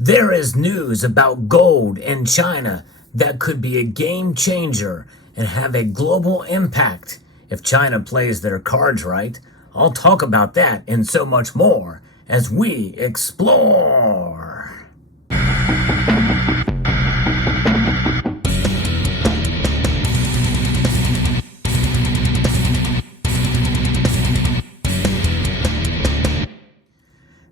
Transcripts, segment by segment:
There is news about gold in China that could be a game changer and have a global impact if China plays their cards right. I'll talk about that and so much more as we explore.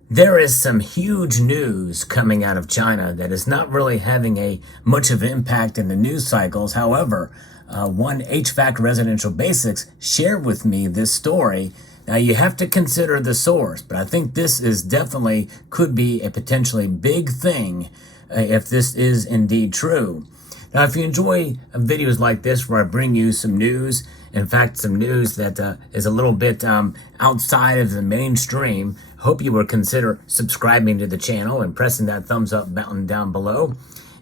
There is some huge news coming out of China that is not really having a much of an impact in the news cycles. However, one HVAC Residential Basics shared with me this story. Now you have to consider the source, but I think this is definitely could be a potentially big thing if this is indeed true. Now, if you enjoy videos like this where I bring you some news, in fact, some news that is a little bit outside of the mainstream, hope you will consider subscribing to the channel and pressing that thumbs up button down below.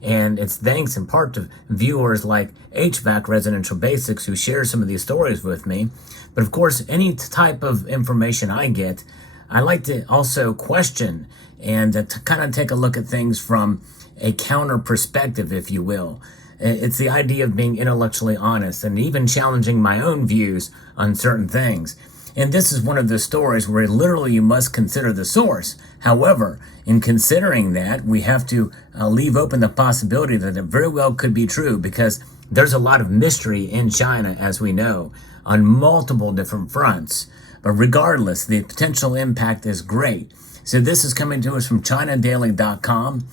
And it's thanks in part to viewers like HVAC Residential Basics who share some of these stories with me. But of course, any type of information I get, I like to also question and to kind of take a look at things from a counter perspective, if you will. It's the idea of being intellectually honest and even challenging my own views on certain things. And this is one of the stories where literally you must consider the source. However, in considering that, we have to leave open the possibility that it very well could be true, because there's a lot of mystery in China, as we know, on multiple different fronts. But regardless, the potential impact is great. So this is coming to us from ChinaDaily.com.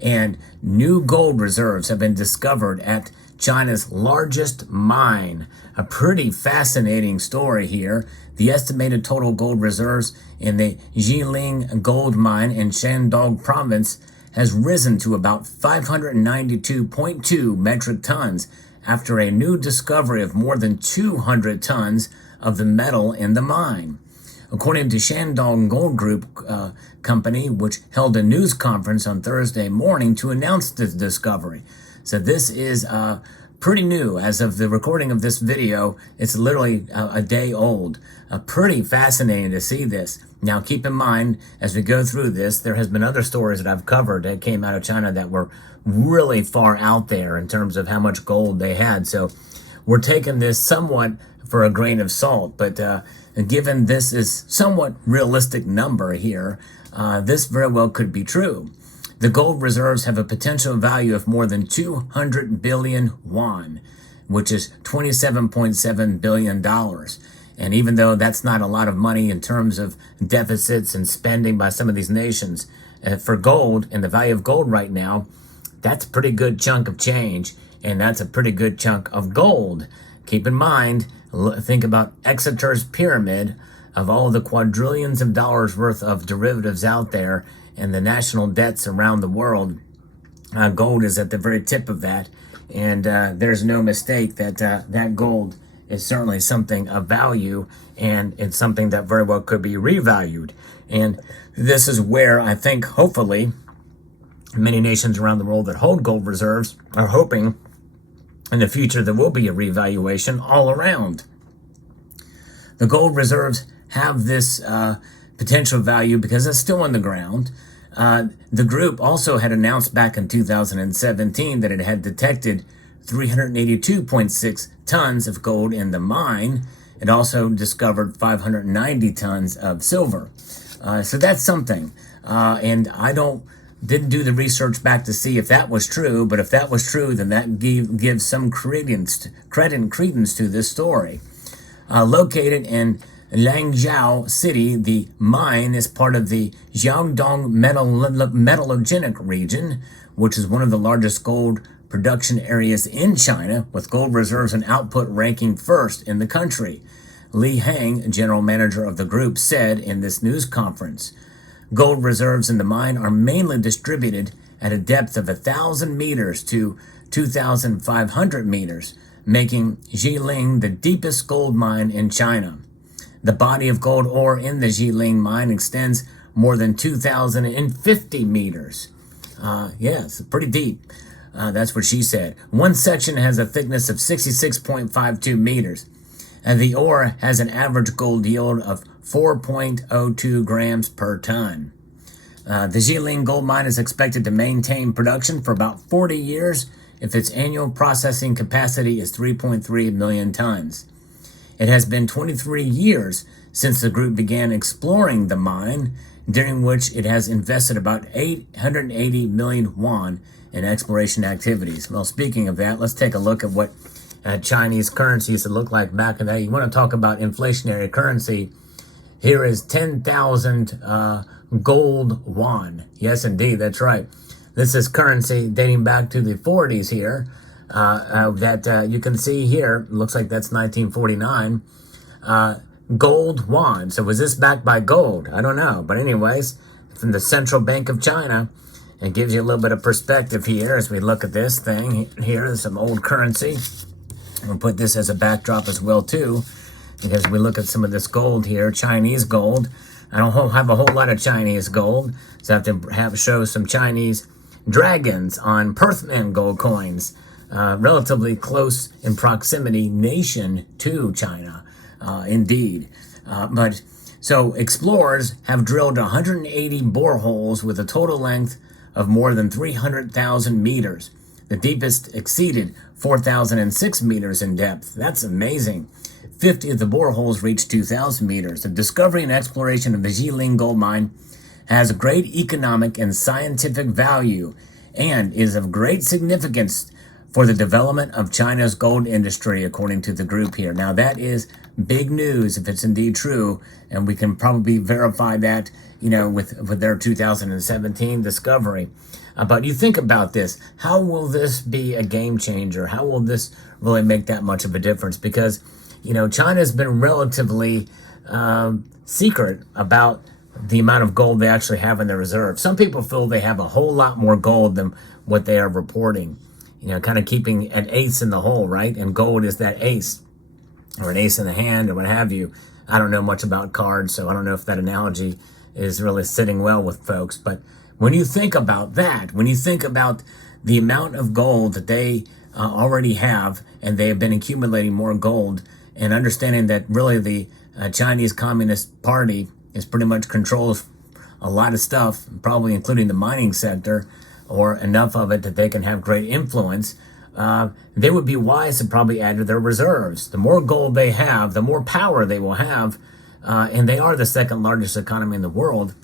And new gold reserves have been discovered at China's largest mine. A pretty fascinating story here. The estimated total gold reserves in the Jiling gold mine in Shandong province has risen to about 592.2 metric tons after a new discovery of more than 200 tons of the metal in the mine. According to Shandong Gold Group Company, which held a news conference on Thursday morning to announce this discovery. So this is pretty new. As of the recording of this video, it's literally a day old. Pretty fascinating to see this. Now, keep in mind, as we go through this, there has been other stories that I've covered that came out of China that were really far out there in terms of how much gold they had. So we're taking this somewhat for a grain of salt, but given this is somewhat realistic number here, this very well could be true. The gold reserves have a potential value of more than 200 billion yuan, which is $27.7 billion. And even though that's not a lot of money in terms of deficits and spending by some of these nations, for gold and the value of gold right now, that's a pretty good chunk of change, and that's a pretty good chunk of gold. Keep in mind, think about Exeter's pyramid of all the quadrillions of dollars worth of derivatives out there and the national debts around the world. Gold is at the very tip of that, and there's no mistake that that gold is certainly something of value, and it's something that very well could be revalued. And this is where I think, hopefully, many nations around the world that hold gold reserves are hoping in the future there will be a revaluation all around. The gold reserves have this potential value because it's still in the ground. The group also had announced back in 2017 that it had detected 382.6 tons of gold in the mine. It also discovered 590 tons of silver. So that's something. And I didn't do the research back to see if that was true, but if that was true, then that gives some credence to this story. Located in Langzhou City, the mine is part of the Jiangdong Metallurgic region, which is one of the largest gold production areas in China, with gold reserves and output ranking first in the country. Li Heng, general manager of the group, said in this news conference. Gold reserves in the mine are mainly distributed at a depth of 1,000 meters to 2,500 meters, making Jiling the deepest gold mine in China. The body of gold ore in the Jiling mine extends more than 2,050 meters. It's pretty deep. That's what she said. One section has a thickness of 66.52 meters. And the ore has an average gold yield of 4.02 grams per ton. The Jiling gold mine is expected to maintain production for about 40 years if its annual processing capacity is 3.3 million tons. It has been 23 years since the group began exploring the mine, during which it has invested about 880 million won in exploration activities. Well, speaking of that, let's take a look at what Chinese currency used to look like back in that. You want to talk about inflationary currency. Here is 10,000 gold won. Yes, indeed, that's right. This is currency dating back to the 40s here. That you can see here, looks like that's 1949. Gold won. So was this backed by gold? I don't know. But anyways, from the Central Bank of China, it gives you a little bit of perspective here as we look at this thing. Here's some old currency. We'll put this as a backdrop as well too, because we look at some of this gold here, Chinese gold. I don't have a whole lot of Chinese gold, so I have to show some Chinese dragons on Perth Mint gold coins. Relatively close in proximity nation to China, indeed. But so explorers have drilled 180 boreholes with a total length of more than 300,000 meters. The deepest exceeded 4,006 meters in depth. That's amazing. 50 of the boreholes reached 2,000 meters. The discovery and exploration of the Jiling gold mine has great economic and scientific value and is of great significance for the development of China's gold industry, according to the group here. Now, that is big news if it's indeed true, and we can probably verify that, with their 2017 discovery. But you think about this. How will this be a game changer? How will this really make that much of a difference? Because, China's been relatively secret about the amount of gold they actually have in their reserve. Some people feel they have a whole lot more gold than what they are reporting. Kind of keeping an ace in the hole, right? And gold is that ace, or an ace in the hand, or what have you. I don't know much about cards, so I don't know if that analogy is really sitting well with folks. But when you think about that, when you think about the amount of gold that they already have, and they have been accumulating more gold, and understanding that really the Chinese Communist Party is pretty much controls a lot of stuff, probably including the mining sector, or enough of it that they can have great influence, they would be wise to probably add to their reserves. The more gold they have, the more power they will have, and they are the second largest economy in the world.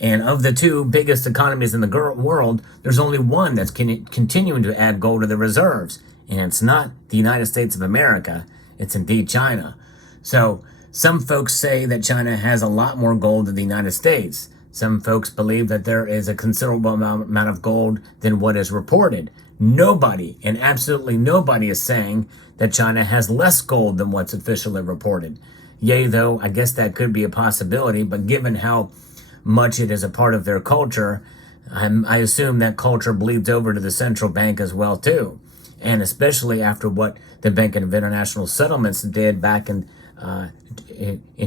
And of the two biggest economies in the world, there's only one that's continuing to add gold to the reserves, and it's not the United States of America, it's indeed China. So some folks say that China has a lot more gold than the United States. Some folks believe that there is a considerable amount of gold than what is reported. Nobody, and absolutely nobody, is saying that China has less gold than what's officially reported. Yea, though, I guess that could be a possibility, but given how much it is a part of their culture, I assume that culture bleeds over to the central bank as well, too. And especially after what the Bank of International Settlements did back in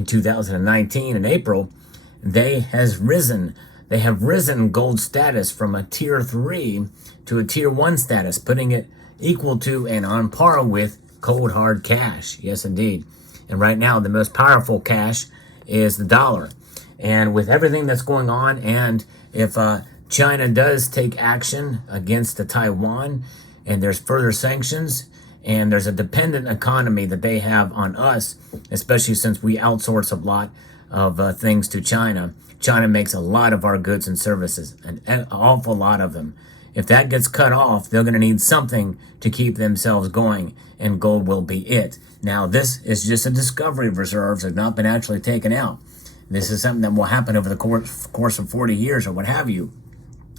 2019 in April, they have risen gold status from a tier 3 to a tier 1 status, putting it equal to and on par with cold hard cash. Yes, indeed. And right now, the most powerful cash is the dollar. And with everything that's going on, and if China does take action against Taiwan, and there's further sanctions, and there's a dependent economy that they have on us, especially since we outsource a lot of things to China. China makes a lot of our goods and services, an awful lot of them. If that gets cut off, they're going to need something to keep themselves going, and gold will be it. Now, this is just a discovery of reserves that have not been actually taken out. This is something that will happen over the course of 40 years or what have you.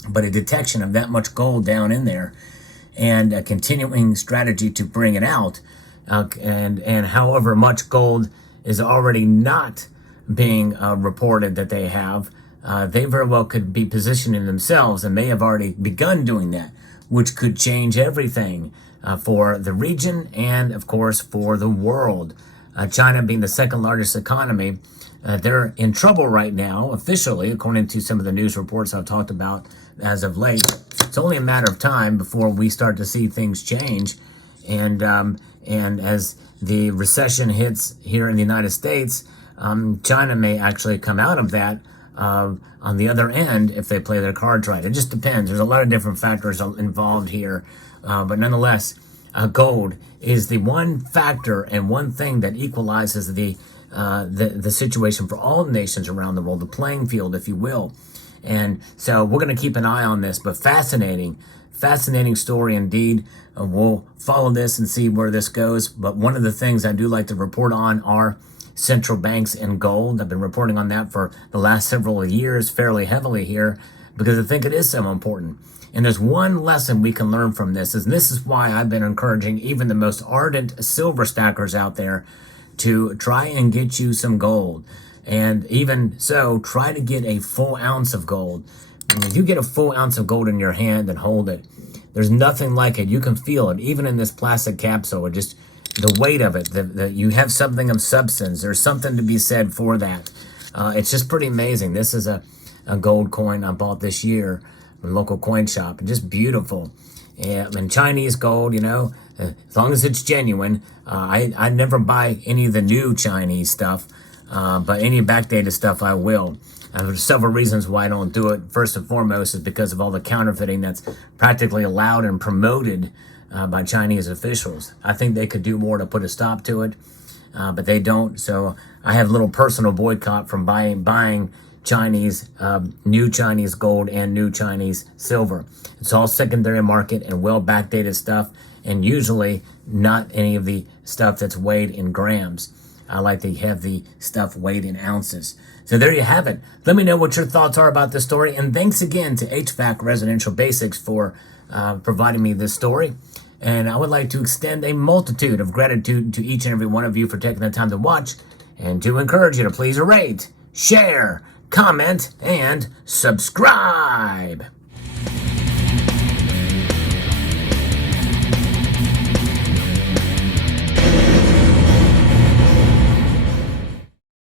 But a detection of that much gold down in there, and a continuing strategy to bring it out, and however much gold is already not being reported that they have, they very well could be positioning themselves and may have already begun doing that, which could change everything for the region and, of course, for the world. China being the second largest economy, they're in trouble right now, officially, according to some of the news reports I've talked about as of late. It's only a matter of time before we start to see things change. And as the recession hits here in the United States, China may actually come out of that on the other end if they play their cards right. It just depends. There's a lot of different factors involved here, but nonetheless, gold is the one factor and one thing that equalizes the situation for all nations around the world, the playing field, if you will. And so we're going to keep an eye on this, but fascinating story indeed. We'll follow this and see where this goes. But one of the things I do like to report on are central banks and gold. I've been reporting on that for the last several years fairly heavily here because I think it is so important. And there's one lesson we can learn from this, and this is why I've been encouraging even the most ardent silver stackers out there to try and get you some gold. And even so, try to get a full ounce of gold. And if you get a full ounce of gold in your hand and hold it, there's nothing like it. You can feel it, even in this plastic capsule, or just the weight of it, you have something of substance. There's something to be said for that. It's just pretty amazing. This is a gold coin I bought this year from a local coin shop, and just beautiful. And Chinese gold, as long as it's genuine. I never buy any of the new Chinese stuff, but any backdated stuff I will. There's several reasons why I don't do it. First and foremost is because of all the counterfeiting that's practically allowed and promoted by Chinese officials. I think they could do more to put a stop to it, but they don't. So I have a little personal boycott from buying Chinese, new Chinese gold and new Chinese silver. It's all secondary market and well backdated stuff, and usually not any of the stuff that's weighed in grams. I like to have the stuff weighed in ounces. So there you have it. Let me know what your thoughts are about this story. And thanks again to HVAC Residential Basics for providing me this story. And I would like to extend a multitude of gratitude to each and every one of you for taking the time to watch, and to encourage you to please rate, share, comment, and subscribe.